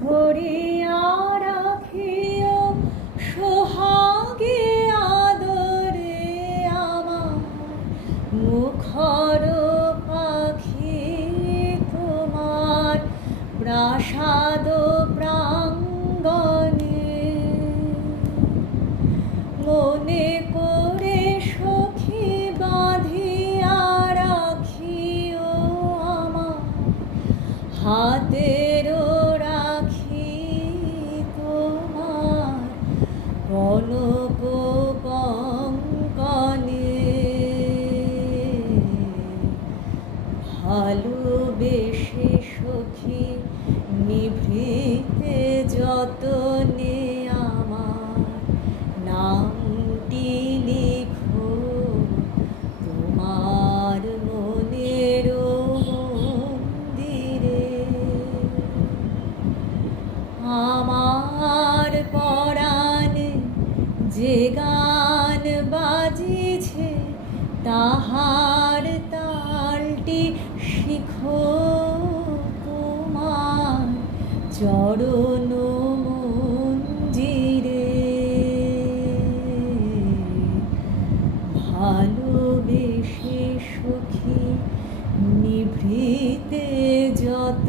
ধরিয়া রাখিও সোহাগে আদরে আমার মুখর পাখি তোমার প্রাসাদ প্রাঙ্গণে মনে করে সখী বাঁধিয়া রাখিও আমার হাতের রাখি তোমার কনক কঙ্কণে ভালোবেসে সখী নিভৃতে যতনে আমার নামটি লিখো তোমার মনের মন্দিরে। আমার পরাণে যে গান বাজিছে তাহার তালটি শিখো তোমার চরণ মঞ্জিরে। ভালোবেসে সখী নিভৃতে যত